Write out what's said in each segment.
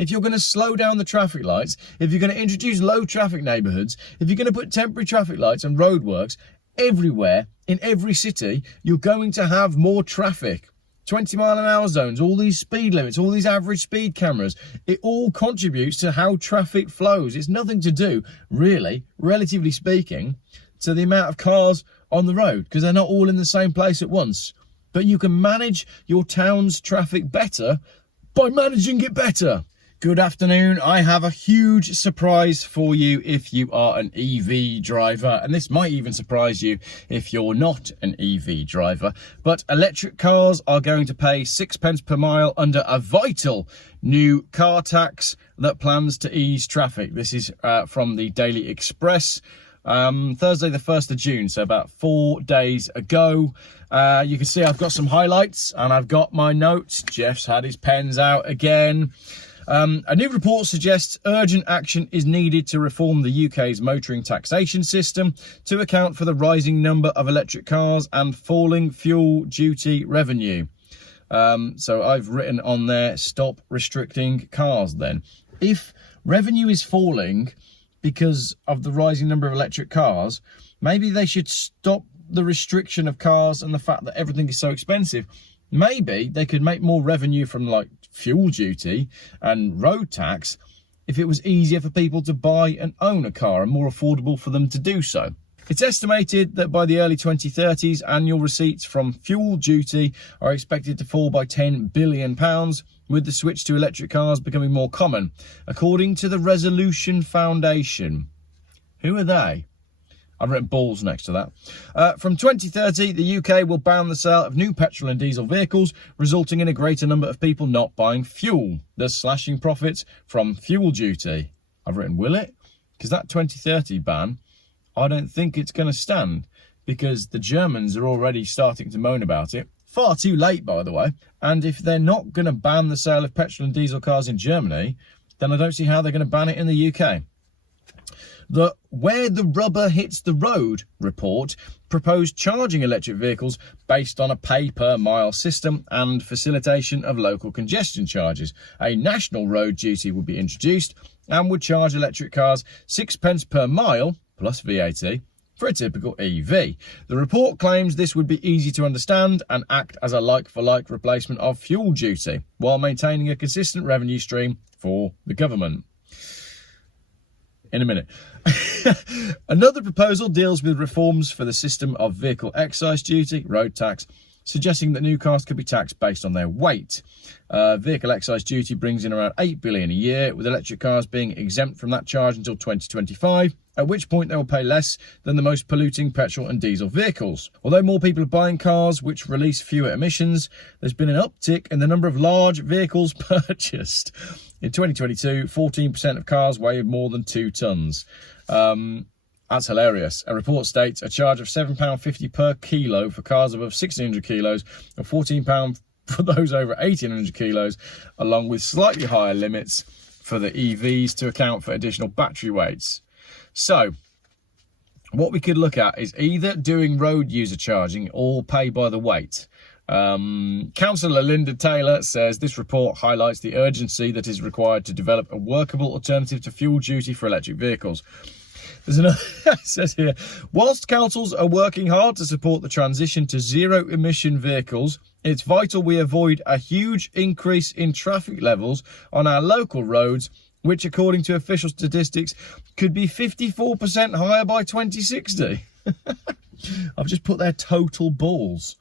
If you're going to slow down the traffic lights, if you're going to introduce low traffic neighbourhoods, if you're going to put temporary traffic lights and roadworks everywhere in every city, you're going to have more traffic. 20-mile-an-hour zones, all these speed limits, all these average speed cameras, it all contributes to how traffic flows. It's nothing to do, really, relatively speaking, to the amount of cars on the road, because they're not all in the same place at once. But you can manage your town's traffic better by managing it better. Good afternoon. I have a huge surprise for you if you are an EV driver, and this might even surprise you if you're not an EV driver. But electric cars are going to pay 6 pence per mile under a vital new car tax that plans to ease traffic. This is from the Daily Express. Thursday the 1st of June, so about 4 days ago. You can see I've got some highlights and I've got my notes. Geoff's had his pens out again. A new report suggests urgent action is needed to reform the UK's motoring taxation system to account for the rising number of electric cars and falling fuel duty revenue. So I've written on there, stop restricting cars then. If revenue is falling because of the rising number of electric cars, maybe they should stop the restriction of cars and the fact that everything is so expensive. Maybe they could make more revenue from like fuel duty and road tax if it was easier for people to buy and own a car and more affordable for them to do so. It's estimated that by the early 2030s, annual receipts from fuel duty are expected to fall by £10 billion, with the switch to electric cars becoming more common, according to the Resolution Foundation. Who are they? I've written balls next to that. From 2030, the UK will ban the sale of new petrol and diesel vehicles, resulting in a greater number of people not buying fuel, thus slashing profits from fuel duty. I've written, will it? Because that 2030 ban, I don't think it's going to stand, because the Germans are already starting to moan about it. Far too late, by the way. And if they're not going to ban the sale of petrol and diesel cars in Germany, then I don't see how they're going to ban it in the UK. The Where the Rubber Hits the Road report proposed charging electric vehicles based on a pay-per-mile system and facilitation of local congestion charges. A national road duty would be introduced and would charge electric cars 6 pence per mile, plus VAT, for a typical EV. The report claims this would be easy to understand and act as a like-for-like replacement of fuel duty, while maintaining a consistent revenue stream for the government. In a minute. Another proposal deals with reforms for the system of vehicle excise duty, road tax, suggesting that new cars could be taxed based on their weight. Vehicle excise duty brings in around $8 billion a year, with electric cars being exempt from that charge until 2025, at which point they will pay less than the most polluting petrol and diesel vehicles. Although more people are buying cars which release fewer emissions, there's been an uptick in the number of large vehicles purchased. In 2022, 14% of cars weighed more than 2 tonnes. That's hilarious. A report states a charge of £7.50 per kilo for cars above 1,600 kilos and £14 for those over 1,800 kilos, along with slightly higher limits for the EVs to account for additional battery weights. So, what we could look at is either doing road user charging or pay by the weight. Councillor Linda Taylor says this report highlights the urgency that is required to develop a workable alternative to fuel duty for electric vehicles. There's another, it says here, whilst councils are working hard to support the transition to zero emission vehicles, it's vital we avoid a huge increase in traffic levels on our local roads, which according to official statistics could be 54% higher by 2060. I've just put their total balls.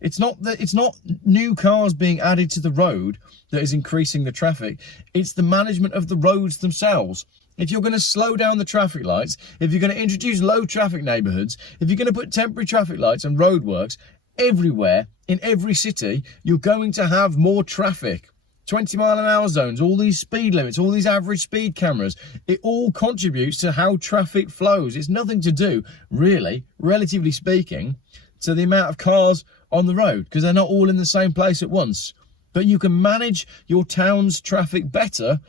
It's not new cars being added to the road that is increasing the traffic. It's the management of the roads themselves. If you're going to slow down the traffic lights, if you're going to introduce low traffic neighbourhoods, if you're going to put temporary traffic lights and roadworks everywhere in every city, you're going to have more traffic. 20-mile-an-hour zones, all these speed limits, all these average speed cameras, it all contributes to how traffic flows. It's nothing to do, really, relatively speaking, to the amount of cars on the road, because they're not all in the same place at once. But you can manage your town's traffic better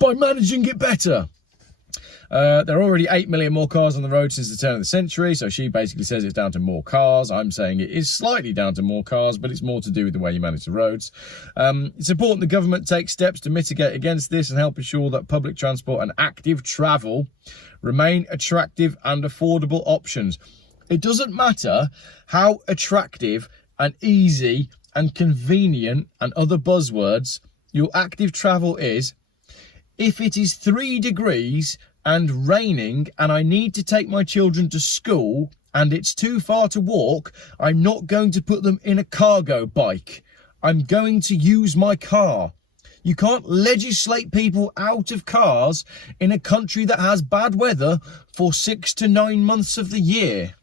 by managing it better. There are already 8 million more cars on the road since the turn of the century, so she basically says it's down to more cars. I'm saying it is slightly down to more cars, but it's more to do with the way you manage the roads. It's important the government takes steps to mitigate against this and help ensure that public transport and active travel remain attractive and affordable options. It doesn't matter how attractive and easy and convenient and other buzzwords your active travel is. If it is 3 degrees and raining and I need to take my children to school and it's too far to walk, I'm not going to put them in a cargo bike. I'm going to use my car. You can't legislate people out of cars in a country that has bad weather for 6 to 9 months of the year.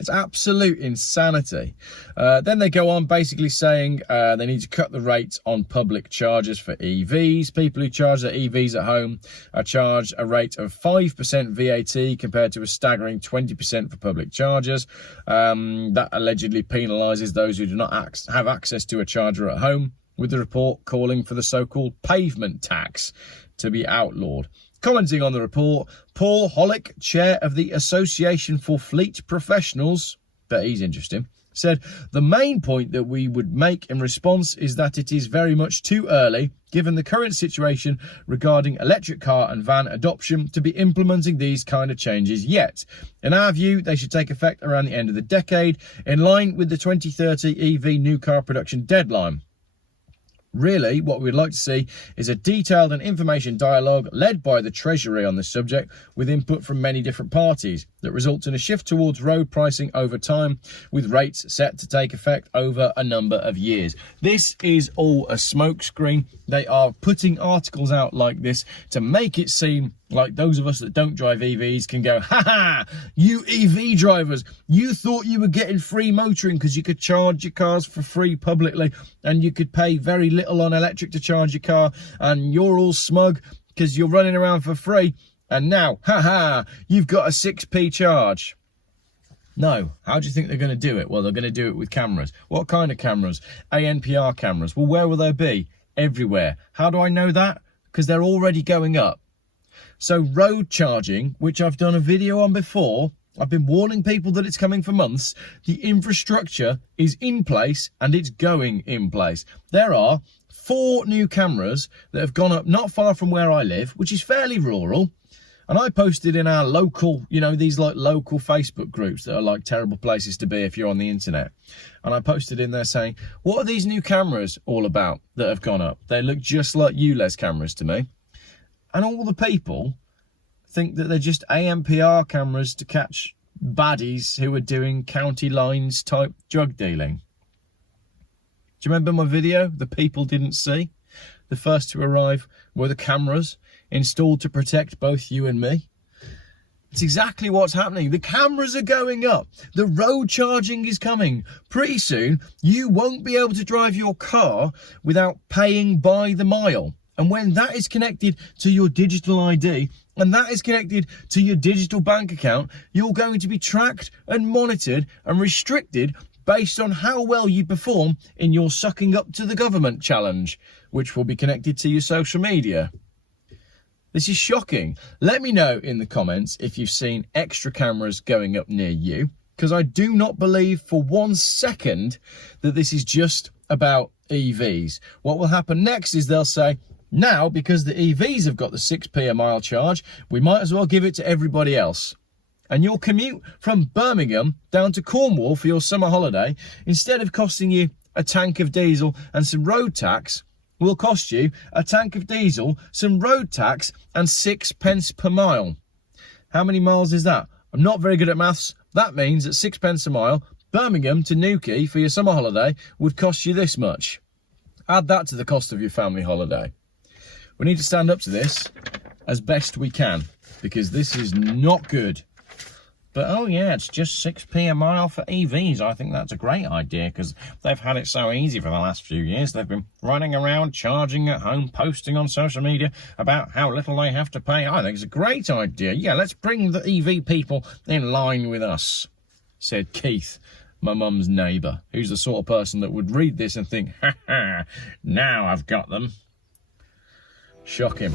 It's absolute insanity. Then they go on basically saying they need to cut the rates on public charges for EVs. People who charge their EVs at home are charged a rate of 5% VAT compared to a staggering 20% for public chargers. That allegedly penalises those who do not have access to a charger at home, with the report calling for the so-called pavement tax to be outlawed. Commenting on the report, Paul Hollick, chair of the Association for Fleet Professionals, bet he's interesting, said the main point that we would make in response is that it is very much too early, given the current situation regarding electric car and van adoption, to be implementing these kind of changes yet. In our view, they should take effect around the end of the decade, in line with the 2030 EV new car production deadline. Really, what we'd like to see is a detailed and information dialogue led by the Treasury on this subject, with input from many different parties, that results in a shift towards road pricing over time, with rates set to take effect over a number of years. This is all a smokescreen. They are putting articles out like this to make it seem like those of us that don't drive EVs can go, ha ha, you EV drivers, you thought you were getting free motoring because you could charge your cars for free publicly and you could pay very little on electric to charge your car, and you're all smug because you're running around for free, and now, ha ha, you've got a 6p charge. No. How do you think they're going to do it? Well, they're going to do it with cameras. What kind of cameras? ANPR cameras. Well, where will they be? Everywhere. How do I know that? Because they're already going up. So road charging, which I've done a video on before, I've been warning people that it's coming for months. The infrastructure is in place and it's going in place. There are 4 new cameras that have gone up not far from where I live, which is fairly rural. And I posted in our local, you know, these like local Facebook groups that are like terrible places to be if you're on the internet. And I posted in there saying, what are these new cameras all about that have gone up? They look just like ULEZ cameras to me. And all the people think that they're just ANPR cameras to catch baddies who are doing county lines type drug dealing. Do you remember my video? The people didn't see. The first to arrive were the cameras installed to protect both you and me. It's exactly what's happening. The cameras are going up. The road charging is coming. Pretty soon, you won't be able to drive your car without paying by the mile. And when that is connected to your digital ID and that is connected to your digital bank account, you're going to be tracked and monitored and restricted based on how well you perform in your sucking up to the government challenge, which will be connected to your social media. This is shocking. Let me know in the comments if you've seen extra cameras going up near you, because I do not believe for 1 second that this is just about EVs. What will happen next is they'll say, now, because the EVs have got the 6p a mile charge, we might as well give it to everybody else. And your commute from Birmingham down to Cornwall for your summer holiday, instead of costing you a tank of diesel and some road tax, will cost you a tank of diesel, some road tax and 6p per mile. How many miles is that? I'm not very good at maths. That means that 6p a mile, Birmingham to Newquay for your summer holiday would cost you this much. Add that to the cost of your family holiday. We need to stand up to this as best we can, because this is not good. But, oh yeah, it's just 6p a mile for EVs. I think that's a great idea, because they've had it so easy for the last few years. They've been running around, charging at home, posting on social media about how little they have to pay. I think it's a great idea. Yeah, let's bring the EV people in line with us, said Keith, my mum's neighbour, who's the sort of person that would read this and think, ha ha, now I've got them. Shocking.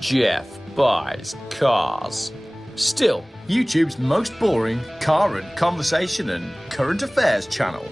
Geoff buys cars. Still, YouTube's most boring car and conversation and current affairs channel.